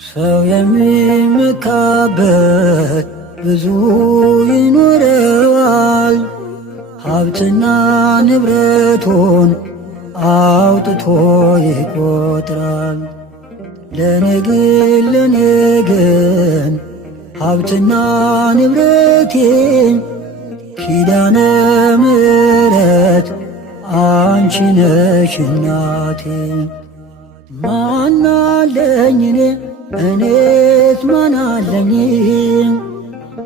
ሰው የሚመካበት ብዙ ይኖረዋል፣ ሀብትና ንብረቱን አውጥቶ ይቆጥራል። ለኔ ግን ሀብትና ንብረቴ ኪዳነ ምሕረት አንቺ ነሽ እናቴ። ማናለኝ እኔስ ማናለኝ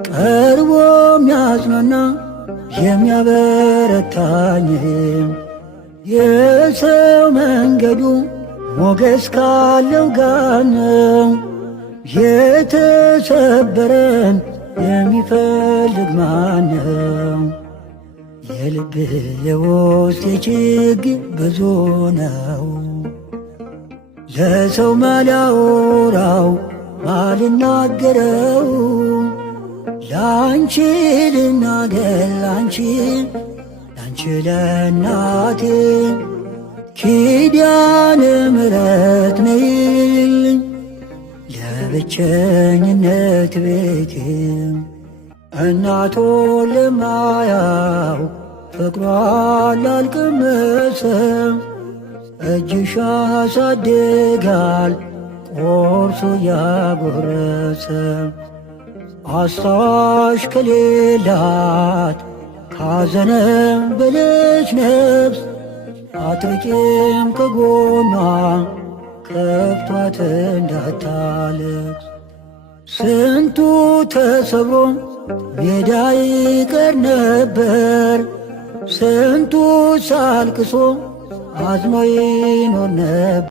ቀርቦ የሚያጽናና የሚያበረታኝ የሰው መንገዱ ሞገስ ካለው ጋር ነው። የተሰበረን የሚፈልግ ማነው? የልብ የውስጥ ችግር ብዙ ነው። ለሰው ማላወራው ማልናገረው ላንቺ ልናገር ላንቺ ለእናቴ ኪዳነ ምሕረት ነይልኝ ለብቸኝነት ቤቴ። እናቶ ለማያው ፍቅሯ ላልቀመሰ እጅሽ ያሳድጋል ቆርሶ ያጎረሰ። አስታዋሽ ከሌላት ካዘነም በለች ነፍስ አትርቄም ከጎኗ ከፍቷት እንዳታለቅስ። ስንቱ ተሰብሮ ሜዳ ይቀር ነበር፣ ስንቱ ሳልቅሶ አዝኖ ይኖር ነበር።